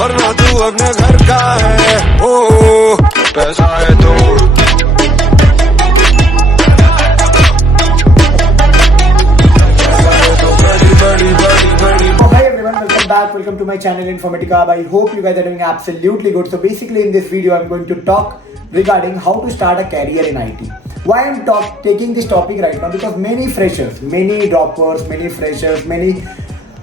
वरना तू अपने घर का है। ओ पैसा है तो Hi everyone, welcome back. Welcome to my channel Informatica. I hope you guys are doing absolutely good. So basically in this video I'm going to talk regarding how to start a career in IT. Why I'm taking this topic right now? Because many freshers, many droppers, many freshers, many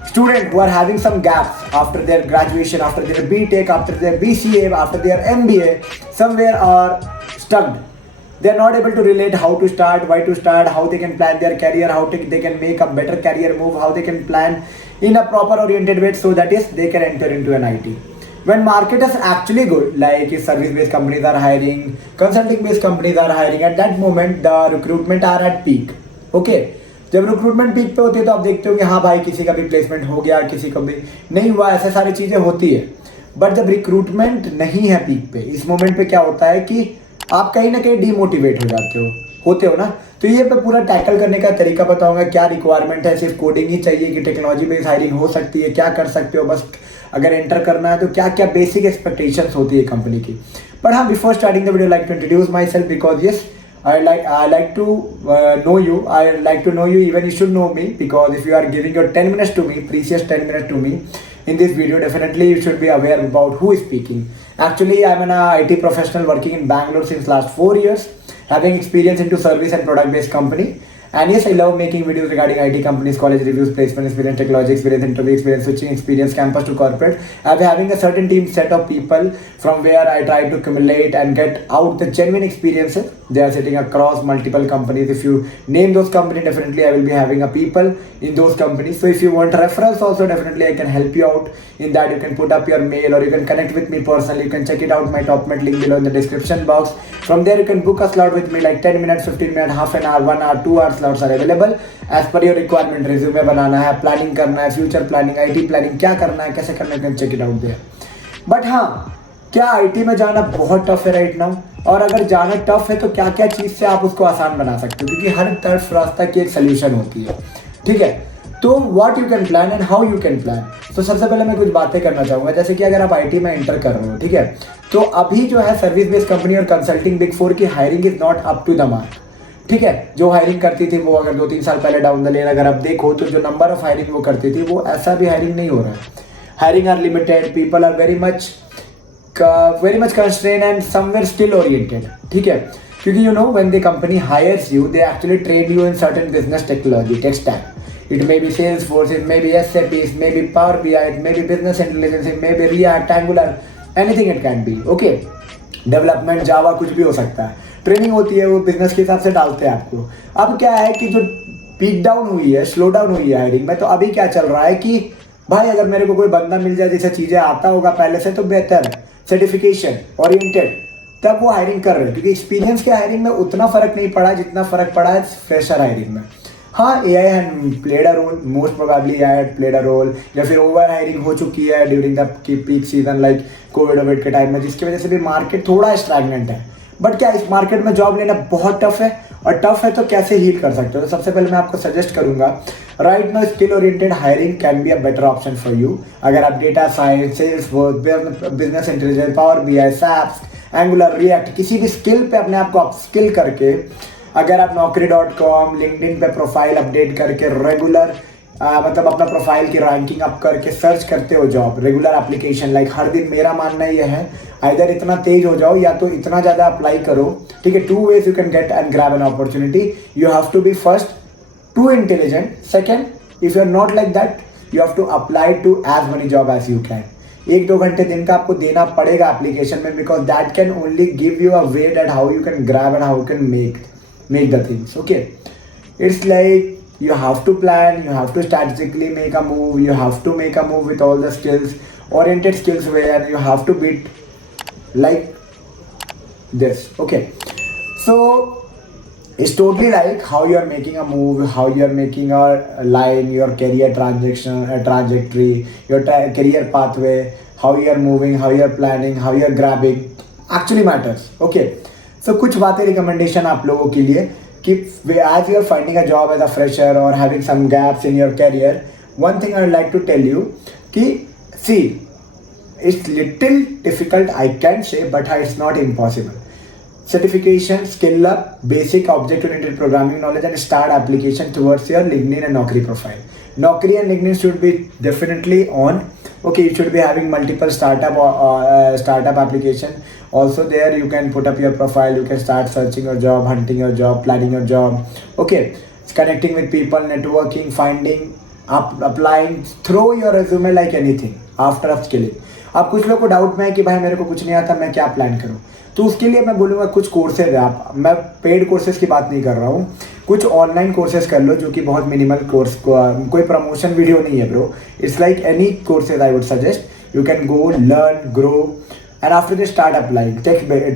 students who are having some gaps after their graduation, after their BTech, after their BCA, after their MBA, somewhere are stuck. They are not able to relate how to start, why to start, how they can plan their career, they can make a better career move, how they can plan in a proper oriented way so that is they can enter into an IT. When market is actually good, like if service based companies are hiring, consulting based companies are hiring, at that moment the recruitment are at peak. Okay, जब recruitment peak पे होती है तो आप देखते हो कि हाँ भाई किसी का भी प्लेसमेंट हो गया, किसी का भी नहीं हुआ, ऐसे सारी चीजें होती है. बट जब रिक्रूटमेंट नहीं है पीक पे, इस मोमेंट पे क्या होता है कि आप कहीं ना कहीं डीमोटिवेट हो जाते होते हो ना. तो ये मैं पूरा टैकल करने का तरीका बताऊंगा. क्या रिक्वायरमेंट है, सिर्फ कोडिंग ही चाहिए कि टेक्नोलॉजी बेस्ड हायरिंग हो सकती है, क्या कर सकते हो बस अगर एंटर करना है, तो क्या क्या बेसिक एक्सपेक्टेशंस होती है कंपनी की. बट हाँ, before starting the video like to introduce myself because yes I like to know you. I like to know you. Even you should know me because if you are giving your 10 minutes to me, precious 10 minutes to me in this video, definitely you should be aware about who is speaking. Actually, I'm an IT professional working in Bangalore since last 4 years, having experience into service and product based company. And yes, I love making videos regarding IT companies, college reviews, placement experience, technology experience, interview experience, switching experience, campus to corporate. I'm having a certain team set of people from where I try to accumulate and get out the genuine experiences. They are sitting across multiple companies. If you name those companies, definitely I will be having a people in those companies. So if you want referrals also, definitely I can help you out in that. You can put up your mail or you can connect with me personally. You can check it out, my top mate link below in the description box. From there you can book a slot with me like 10 minutes, 15 minutes, half an hour, 1 hour, 2 hours slots are available as per your requirement. Resume बनाना है, planning करना है, future planning, IT planning क्या करना है, कैसे करना है, can check it out there. But हाँ, क्या आईटी में जाना बहुत टफ है राइट नाउ? और अगर जाना टफ है तो क्या क्या चीज़ से आप उसको आसान बना सकते हो, क्योंकि हर तरफ रास्ता की एक सोल्यूशन होती है. ठीक है, तो what you can plan and how you can plan. तो सबसे पहले मैं कुछ बातें करना चाहूँगा. जैसे कि अगर आप आईटी में एंटर कर रहे हो, ठीक है, तो अभी जो है सर्विस बेस्ड कंपनी और कंसल्टिंग बिग फोर की hiring is not up to the mark. ठीक है, जो हायरिंग करती थी वो अगर 2-3 साल पहले डाउन द लेन अगर आप देखो तो जो नंबर ऑफ हायरिंग वो करती थी वो ऐसा भी हायरिंग नहीं हो रहा है. Hiring are limited, people are very much constrain and somewhere skill oriented. ठीक है, क्योंकि you know when the company hires you they actually train you in certain business technology tech stack. It may be Salesforce, it may be SAP, it may be Power BI, it may be business intelligence, it may be React, Angular, anything it can be. Okay, development Java कुछ भी हो सकता है. Training होती है, वो business के हिसाब से डालते हैं आपको. अब क्या है कि जो पीक डाउन हुई है, स्लो डाउन हुई है हायरिंग में, तो अभी क्या चल रहा है कि भाई अगर मेरे को कोई बंदा मिल जाए जिसे चीज़ें आता होगा पहले से तो बेहतर है, सर्टिफिकेशन ओरिएंटेड, तब वो हायरिंग कर रहे हैं. क्योंकि एक्सपीरियंस के हायरिंग में उतना फर्क नहीं पड़ा जितना फर्क पड़ा है फ्रेशर हायरिंग में. हाँ, AI had played a role, most probably AI had played a role, या फिर ओवर हायरिंग हो चुकी है during the peak season like Covid के टाइम में, जिसकी वजह से भी मार्केट थोड़ा स्टैग्नेंट है. बट क्या इस मार्केट में जॉब लेना बहुत टफ है, और टफ है तो कैसे हील कर सकते हो. तो सबसे पहले मैं आपको सजेस्ट करूंगा right now skill oriented hiring can be a better option for you. अगर आप data science, Salesforce, business intelligence, power BI, SAP, angular, react, किसी भी स्किल पे अपने आप को अपस्किल करके, अगर आप Naukri.com, लिंक्डइन पे प्रोफाइल अपडेट करके रेगुलर मतलब अपना प्रोफाइल की रैंकिंग अप करके सर्च करते हो जॉब, रेगुलर एप्लीकेशन लाइक हर दिन, मेरा मानना ये है इधर इतना तेज हो जाओ या तो इतना ज़्यादा अप्लाई करो. ठीक है, 2 ways you can get and grab an opportunity. You have to be first to intelligent. Second, if you are not like that you have to apply to as many job as you can. 1-2 घंटे दिन का आपको देना पड़ेगा application में, because that can only give you a way that how you can grab and how can make the things. Okay, it's like you have to plan, you have to strategically make a move, you have to make a move with all the skills oriented skills where you have to beat like this. Okay, so it's totally like how you are making a move, how you are making a line, your career trajectory, your career pathway, how you are moving, how you are planning, how you are grabbing actually matters. Okay, so कुछ बातें recommendation आप लोगों के लिए कि as you are finding a job as a fresher or having some gaps in your career, one thing I would like to tell you कि see It's little difficult, I can say, but it's not impossible. Certification, skill up, basic object-oriented programming knowledge, and start application towards your LinkedIn and Naukri profile. Naukri and LinkedIn should be definitely on. Okay, you should be having multiple startup application. Also, there you can put up your profile. You can start searching your job, hunting your job, planning your job. Okay, it's connecting with people, networking, finding, applying. Throw your resume like anything after upskilling. अब कुछ लोग को doubt में है कि भाई मेरे को कुछ नहीं आता, मैं क्या प्लान करूँ, तो उसके लिए मैं बोलूँगा कुछ कोर्सेज है। आप, मैं पेड कोर्सेज की बात नहीं कर रहा हूँ, कुछ ऑनलाइन कोर्सेज कर लो जो कि बहुत मिनिमल कोर्स को, कोई प्रमोशन वीडियो नहीं है bro. It's like any courses I would suggest, you can go learn grow and after this start applying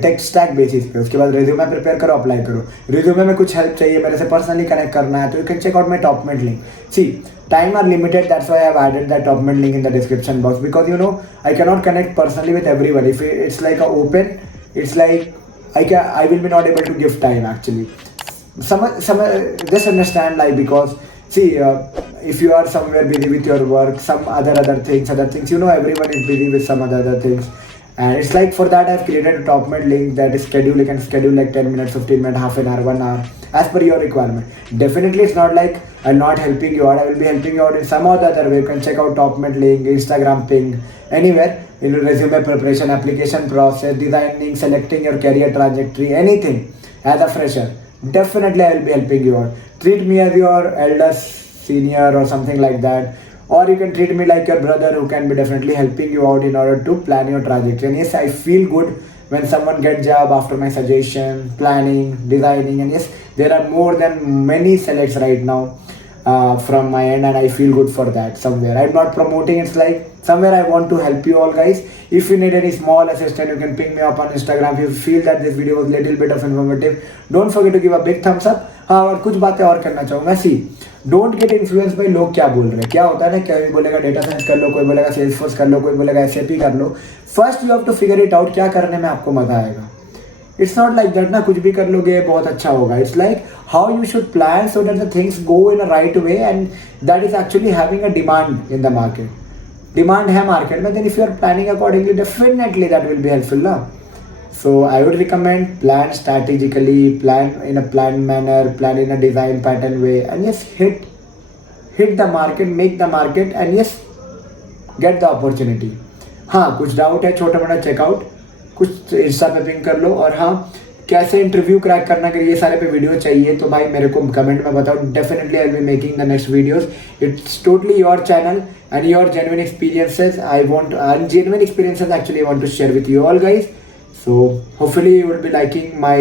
tech stack basis पे। उसके बाद रिज्यूमे प्रिपेयर करो, अप्लाई करो। रिज्यूमे में कुछ हेल्प चाहिए, मेरे से पर्सनली कनेक्ट करना है, तो you can check out my Topmate link. See, time are limited, that's why I have added that document link in the description box, because you know I cannot connect personally with everyone. If it's like a open, it's like I will be not able to give time actually. Some just understand, like, because see, if you are somewhere busy with your work, some other things, you know, everyone is busy with some other things. And it's like, for that I've created a document link that is scheduled. You can schedule like 10 minutes, 15 minutes, half an hour, 1 hour, as per your requirement. Definitely it's not like I'm not helping you out. I will be helping you out in some other way. You can check out document link, Instagram ping, anywhere. You know, resume preparation, application process, designing, selecting your career trajectory, anything. As a fresher, definitely I will be helping you out. Treat me as your elder, senior, or something like that. Or you can treat me like your brother, who can be definitely helping you out in order to plan your trajectory. And yes, I feel good when someone gets job after my suggestion, planning, designing. And yes, there are more than many selects right now from my end, and I feel good for that. Somewhere I'm not promoting, it's like somewhere I want to help you all guys. If you need any small assistance, you can ping me up on Instagram. If you feel that this video was little bit of informative, don't forget to give a big thumbs up. हाँ, और कुछ बातें और करना चाहूँगा। सी, don't get influence by लोग क्या बोल रहे हैं। क्या होता है ना, कोई बोलेगा डेटा साइंस कर लो, कोई बोलेगा सेल्सफोर्स कर लो, कोई बोलेगा एसएपी कर लो। First you have to figure it out, क्या करने में आपको मजा आएगा। इट्स नॉट लाइक दैट ना, कुछ भी कर लोगे बहुत अच्छा होगा। It's like how you should plan so that the things go in a right way, and that is actually having a demand in the market. Demand है मार्केट में, then if you are planning accordingly, definitely that will be helpful ना। So I would recommend plan strategically, plan in a planned manner, plan in a design pattern way, and yes, hit the market, make the market, and yes, get the opportunity. हाँ, कुछ doubt है छोटा मोटा checkout, कुछ Insta पे ping कर लो। और हाँ, कैसे इंटरव्यू क्रैक करना, अगर ये सारे पे वीडियो चाहिए तो भाई मेरे को कमेंट में बताओ। Definitely I will be making the next videos. It's totally your channel and your genuine experiences. I want genuine experiences actually I want to share with you all guys. So hopefully you will be liking my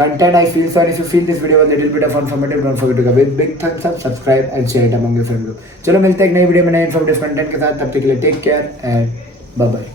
content, I feel so. And if you feel this video was a little bit of informative, don't forget to give it big thumbs up, subscribe and share it among your friend group. चलो मिलते हैं एक नई video में नए informative content के साथ. तब तक के लिए take care and bye bye.